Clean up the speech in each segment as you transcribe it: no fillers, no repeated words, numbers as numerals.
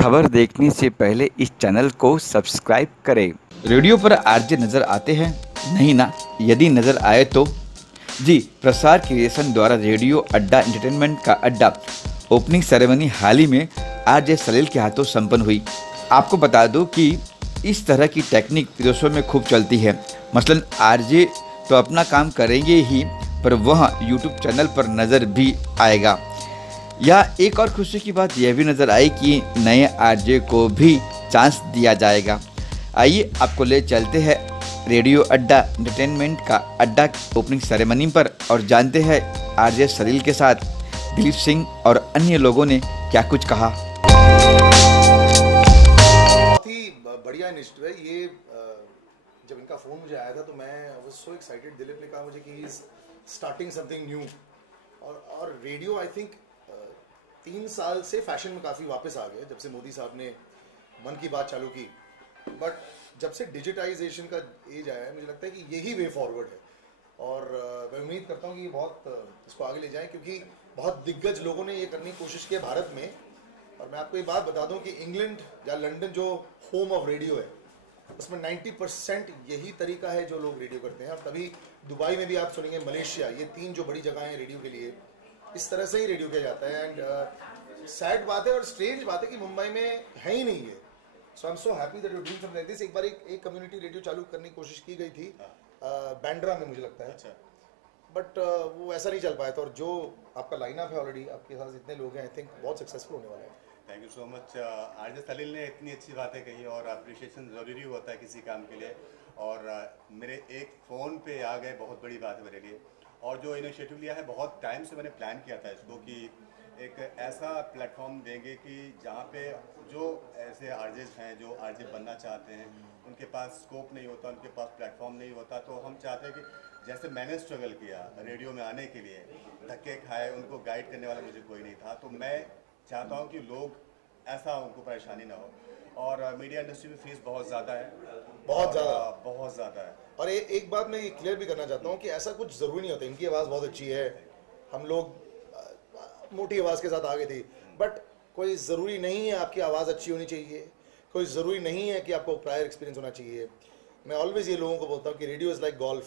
खबर देखने से पहले इस चैनल को सब्सक्राइब करें। रेडियो पर आरजे नजर आते हैं? नहीं ना? यदि नजर आए तो जी, प्रसार क्रिएशन द्वारा रेडियो अड्डा एंटरटेनमेंट का अड्डा ओपनिंग सेरेमनी हाल ही में आरजे सलील के हाथों संपन्न हुई। आपको बता दूं कि इस तरह की टेक्निक विदेशों में खूब चलती है। मसलन आरजे तो अपना काम करेंगे ही, पर वह यूट्यूब चैनल पर नज़र भी आएगा। या एक और खुशी की बात यह भी नज़र आई कि नए आरजे को भी चांस दिया जाएगा। आइए आपको ले चलते हैं रेडियो अड्डा एंटरटेनमेंट का अड्डा ओपनिंग सेरेमनी पर और जानते हैं आरजे सलील के साथ दिलीप सिंह और अन्य लोगों ने क्या कुछ कहा। बहुत ही बढ़िया इनिशिएटिव है ये। जब इनका फ़ोन मुझे आया था तो मैं वाज सो एक्साइटेड। दिलीप ने कहा मुझे कि he is starting something new और रेडियो आई थिंक 3 साल से फैशन में काफ़ी वापस आ गया जब से मोदी साहब ने मन की बात चालू की। बट जब से डिजिटाइजेशन का एज आया है मुझे लगता है कि यही वे फॉरवर्ड है और मैं उम्मीद करता हूँ कि ये बहुत इसको आगे ले जाएं, क्योंकि बहुत दिग्गज लोगों ने ये करने की कोशिश की है भारत में। और मैं आपको ये बात बता दूं कि इंग्लैंड या लंदन जो होम ऑफ रेडियो है उसमें 90% यही तरीका है जो लोग रेडियो करते हैं। और तभी दुबई में भी आप सुनेंगे, मलेशिया, ये 3 जो बड़ी जगह हैं रेडियो के लिए, इस तरह से ही रेडियो किया जाता है। एंड सैड बात है और स्ट्रेंज बात है कि मुंबई में है ही नहीं है। So I am so happy that you doing something like this. एक बार एक कम्युनिटी रेडियो चालू करने की कोशिश की गई थी बैंड्रा में मुझे लगता है। अच्छा। बट वो ऐसा नहीं चल पाया था। और जो आपका लाइनअप है ऑलरेडी, आपके साथ जितने लोग हैं, आई थिंक बहुत सक्सेसफुल होने वाला है। Thank you so much. RJ Salil ने इतनी अच्छी बातें कही और अप्रिशिएशन ज़रूरी होता है किसी काम के लिए। और मेरे एक फ़ोन पे आ गए, बहुत बड़ी बात है मेरे लिए। और जो इनिशिएटिव लिया है, बहुत टाइम से मैंने प्लान किया था इसको कि एक ऐसा प्लेटफॉर्म देंगे कि जहाँ पे जो ऐसे आरजेस हैं जो आरजे बनना चाहते हैं, उनके पास स्कोप नहीं होता, उनके पास प्लेटफॉर्म नहीं होता। तो हम चाहते हैं कि जैसे मैंने स्ट्रगल किया रेडियो में आने के लिए, धक्के खाए, उनको गाइड करने वाला मुझे कोई नहीं था। तो मैं चाहता हूँ कि लोग ऐसा उनको परेशानी ना हो। और मीडिया इंडस्ट्री में फीस बहुत ज़्यादा है, बहुत ज़्यादा, बहुत ज़्यादा है। और एक बात मैं क्लियर भी करना चाहता हूँ कि ऐसा कुछ ज़रूरी नहीं होता। इनकी आवाज़ बहुत अच्छी है, हम लोग मोटी आवाज़ के साथ आगे थे, बट कोई ज़रूरी नहीं है आपकी आवाज़ अच्छी होनी चाहिए, कोई ज़रूरी नहीं है कि आपको प्रायर एक्सपीरियंस होना चाहिए। मैं ऑलवेज़ ये लोगों को बोलता हूँ कि रेडियो इज़ लाइक गोल्फ।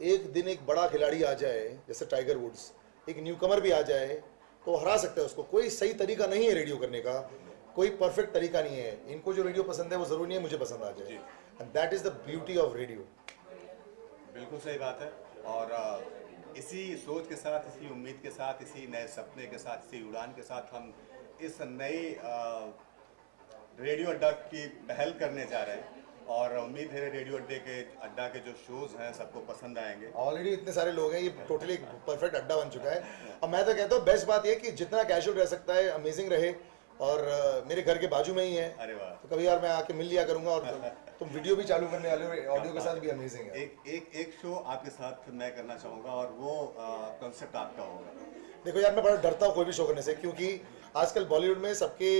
एक दिन एक बड़ा खिलाड़ी आ जाए जैसे टाइगर वुड्स, एक न्यूकमर भी आ जाए तो हरा सकता है उसको। कोई सही तरीका नहीं है रेडियो करने का, कोई परफेक्ट तरीका नहीं है। इनको जो रेडियो पसंद है वो ज़रूरी नहीं है मुझे पसंद आ जाए। And that is the beauty of radio. बिल्कुल सही बात है। और इसी सोच के साथ, इसी उम्मीद के साथ, इसी नए सपने के साथ, इसी उड़ान के साथ हम इस नई रेडियो अड्डा की पहल करने जा रहे हैं। और उम्मीद है रेडियो अड्डा के जो शोज़ हैं सबको पसंद आएंगे। ऑलरेडी इतने सारे लोग हैं, ये टोटली परफेक्ट अड्डा बन चुका है। और मैं तो कहता हूँ बेस्ट बात ये कि जितना कैजुअल रह सकता है, अमेजिंग रहे। और मेरे घर के बाजू में ही है, अरे वाह। तो कभी यार मैं आके मिल लिया करूंगा। और तुम वीडियो भी चालू करने वाले हो, ऑडियो के साथ भी अमेजिंग है। एक शो आपके साथ मैं करना चाहूँगा और वो कॉन्सेप्ट आपका होगा। देखो यार, मैं बड़ा डरता हूँ कोई भी शो करने से, क्योंकि आजकल बॉलीवुड में सबके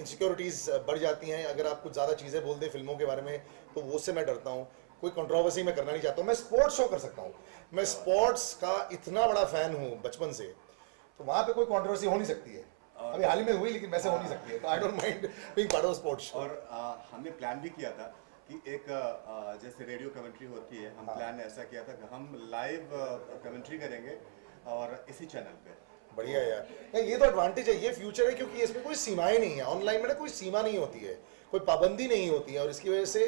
इनसिक्योरिटीज़ बढ़ जाती हैं। अगर आप कुछ ज़्यादा चीज़ें बोल दें फिल्मों के बारे में तो वो उससे मैं डरता हूँ। कोई कंट्रोवर्सी मैं करना नहीं चाहता हूँ। मैं स्पोर्ट्स शो कर सकता हूँ, मैं स्पोर्ट्स का इतना बड़ा फ़ैन हूँ बचपन से, तो वहाँ पे कोई कंट्रोवर्सी हो नहीं सकती है। अभी हाल ही में हुई, लेकिन वैसे हो नहीं सकती है। तो I don't mind being part of sports. और हमने प्लान भी किया था कि एक जैसे रेडियो कमेंट्री होती है, हम प्लान ऐसा किया था कि हम लाइव कमेंट्री करेंगे और इसी चैनल पे। बढ़िया यार, ये तो एडवांटेज है, ये फ्यूचर है, क्योंकि इसमें कोई सीमाएं नहीं है। ऑनलाइन में ना कोई सीमा नहीं होती है, कोई पाबंदी नहीं होती है, और इसकी वजह से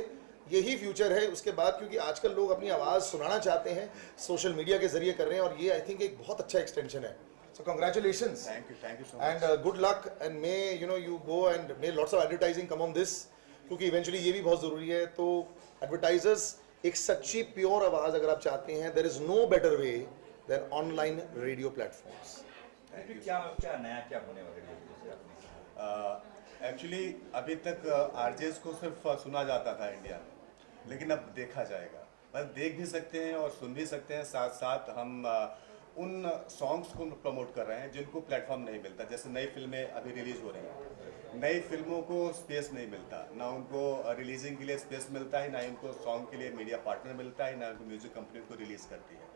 यही फ्यूचर है। उसके बाद क्योंकि आजकल लोग अपनी आवाज़ सुनाना चाहते हैं, सोशल मीडिया के जरिए कर रहे हैं, और ये आई थिंक एक बहुत अच्छा एक्सटेंशन है। सो congratulations, thank you so and good luck, and may you go and may lots of advertising come on this, क्योंकि इवेंचुअली ये भी बहुत ज़रूरी है। तो एडवर्टाइजर्स, एक सच्ची प्योर आवाज़ अगर आप चाहते हैं, there is no better way than online radio platforms. क्या नया क्या होने वाला है? एक्चुअली अभी तक आरजेस को सिर्फ सुना जाता था इंडिया में, लेकिन अब देखा जाएगा। बस देख भी सकते हैं और सुन भी सकते हैं। साथ साथ हम उन सॉन्ग्स को प्रमोट कर रहे हैं जिनको प्लेटफॉर्म नहीं मिलता। जैसे नई फिल्में अभी रिलीज़ हो रही हैं, नई फिल्मों को स्पेस नहीं मिलता, ना उनको रिलीजिंग के लिए स्पेस मिलता है, ना उनको सॉन्ग के लिए मीडिया पार्टनर मिलता है, ना उनको म्यूज़िक कंपनी को रिलीज़ करती है।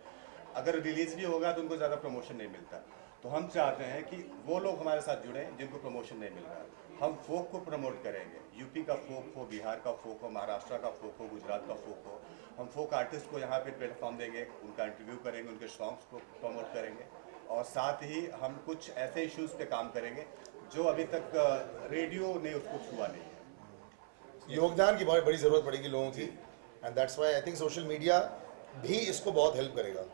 अगर रिलीज़ भी होगा तो उनको ज़्यादा प्रमोशन नहीं मिलता। तो हम चाहते हैं कि वो लोग हमारे साथ जुड़ें जिनको प्रमोशन नहीं मिल रहा है। हम फोक को प्रमोट करेंगे, यूपी का फोक हो, बिहार का फोक हो, महाराष्ट्र का फोक हो, गुजरात का फोक हो। हम फोक आर्टिस्ट को यहाँ पे प्लेटफॉर्म देंगे, उनका इंटरव्यू करेंगे, उनके सॉन्ग्स को प्रमोट करेंगे और साथ ही हम कुछ ऐसे इश्यूज़ पे काम करेंगे जो अभी तक रेडियो ने उसको छुआ नहीं है। योगदान की बहुत बड़ी ज़रूरत पड़ेगी लोगों की, and that's why I think social media भी इसको बहुत हेल्प करेगा।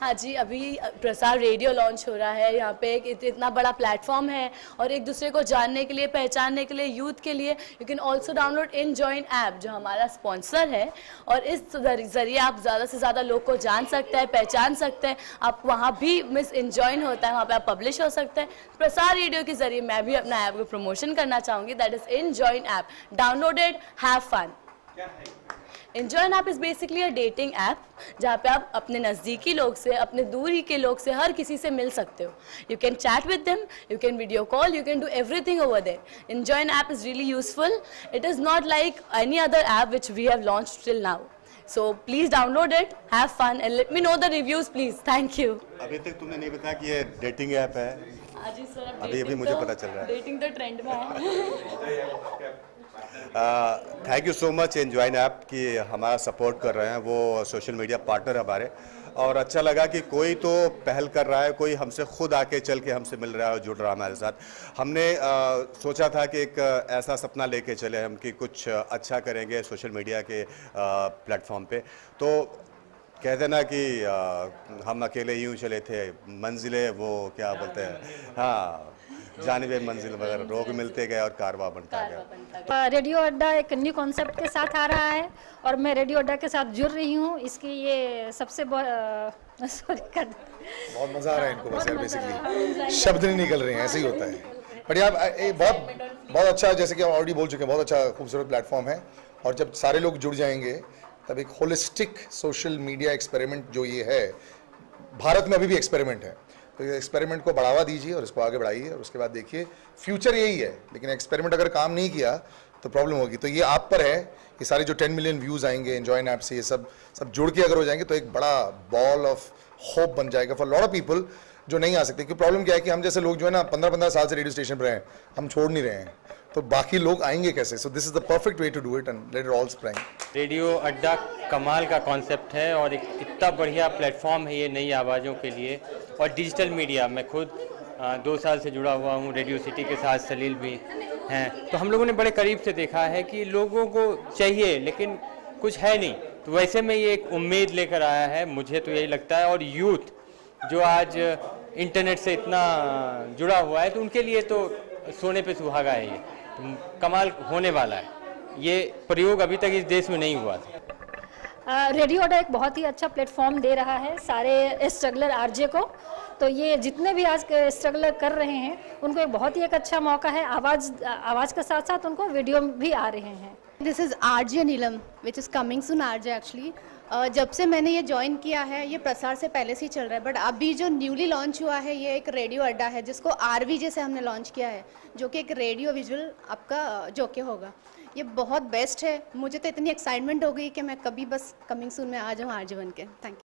हाँ जी, अभी प्रसार रेडियो लॉन्च हो रहा है। यहाँ पे एक इतना बड़ा प्लेटफॉर्म है और एक दूसरे को जानने के लिए, पहचानने के लिए, यूथ के लिए you can also download InJoin app जो हमारा स्पॉन्सर है, और इस जरिए आप ज़्यादा से ज़्यादा लोग को जान सकते हैं, पहचान सकते हैं। आप वहाँ भी मिस InJoin होता है, वहाँ पे आप पब्लिश हो सकते हैं। प्रसार रेडियो के जरिए मैं भी अपना ऐप को प्रमोशन करना चाहूँगी, that is InJoin app. Downloaded, have fun. InJoin app is basically a dating app जहाँ पे आप अपने नज़दीकी लोग से, अपने दूरी के लोग से, हर किसी से मिल सकते हो। You can chat with them, you can video call, you can do everything over there. InJoin app is really useful. It is not like any other app which we have launched till now. So please download it, have fun and let me know the reviews please. Thank you. अभी तक तुमने नहीं बताया कि ये dating app है। जी sir, अभी मुझे पता चल रहा है। डेटिंग तो ट्रेंड में है। Thank you so much InJoin app कि हमारा सपोर्ट कर रहे हैं, वो सोशल मीडिया पार्टनर हमारे, और अच्छा लगा कि कोई तो पहल कर रहा है, कोई हमसे खुद आके चल के हमसे मिल रहा है और जुड़ रहा है हमारे साथ। हमने सोचा था कि एक ऐसा सपना लेके चले हम कि कुछ अच्छा करेंगे सोशल मीडिया के प्लेटफॉर्म पे। तो कहते ना कि हम अकेले यूँ चले थे, मंजिलें वो क्या बोलते हैं, हाँ, जानिबे मंजिल वगैरह, रोग मिलते गए और कारवा बनता गया। रेडियो अड्डा एक न्यू कॉन्सेप्ट के साथ आ रहा है और मैं रेडियो अड्डा के साथ जुड़ रही हूँ। इसकी ये सबसे सॉरी कर बहुत मज़ा आ रहा है इनको, बस यार बेसिकली शब्द नहीं निकल रहे हैं, ऐसे ही होता है। बट यार बहुत अच्छा, जैसे कि हम ऑलरेडी बोल चुके हैं, बहुत अच्छा खूबसूरत प्लेटफॉर्म है। और जब सारे लोग जुड़ जाएंगे तब एक होलिस्टिक सोशल मीडिया एक्सपेरिमेंट जो ये है, भारत में अभी भी एक्सपेरिमेंट है, तो ये एक्सपेरिमेंट को बढ़ावा दीजिए और इसको आगे बढ़ाइए और उसके बाद देखिए फ्यूचर यही है। लेकिन एक्सपेरिमेंट अगर काम नहीं किया तो प्रॉब्लम होगी। तो ये आप पर है, ये सारे जो 10 मिलियन व्यूज़ आएंगे InJoin ऐप से, ये सब जुड़ के अगर हो जाएंगे तो एक बड़ा बॉल ऑफ होप बन जाएगा फॉर लॉट ऑफ पीपल जो नहीं आ सकते। क्योंकि प्रॉब्लम क्या है कि हम जैसे लोग जो है ना 15-15 साल से रेडियो स्टेशन पर हैं, हम छोड़ नहीं रहे हैं, तो बाकी लोग आएंगे कैसे? So this is the perfect way to do it and let it all spring. Radio Adda कमाल का कॉन्सेप्ट है और एक इतना बढ़िया प्लेटफॉर्म है ये नई आवाज़ों के लिए। और डिजिटल मीडिया, मैं खुद 2 साल से जुड़ा हुआ हूँ, रेडियो सिटी के साथ सलील भी हैं, तो हम लोगों ने बड़े करीब से देखा है कि लोगों को चाहिए लेकिन कुछ है नहीं। तो वैसे में ये एक उम्मीद लेकर आया है, मुझे तो यही लगता है। और यूथ जो आज इंटरनेट से इतना जुड़ा हुआ है, तो उनके लिए तो सोने पे सुहागा है, ये तो कमाल होने वाला है। ये प्रयोग अभी तक इस देश में नहीं हुआ था। रेडियो अड्डा एक बहुत ही अच्छा प्लेटफॉर्म दे रहा है सारे स्ट्रगलर आरजे को। तो ये जितने भी आज स्ट्रगलर कर रहे हैं उनको एक बहुत ही एक अच्छा मौका है। आवाज़ के साथ साथ उनको वीडियो भी आ रहे हैं। This is RJ Neelam which is coming soon RJ actually. जब से मैंने ये ज्वाइन किया है, ये प्रसार से पहले से ही चल रहा है, बट अभी जो न्यूली लॉन्च हुआ है ये एक रेडियो अड्डा है जिसको RVJ से हमने लॉन्च किया है, जो कि एक रेडियो विजुअल आपका जो कि होगा। ये बहुत बेस्ट है। मुझे तो इतनी एक्साइटमेंट हो गई कि मैं कभी बस कमिंग सून में आ जाऊँ RJ बन के। Thank you.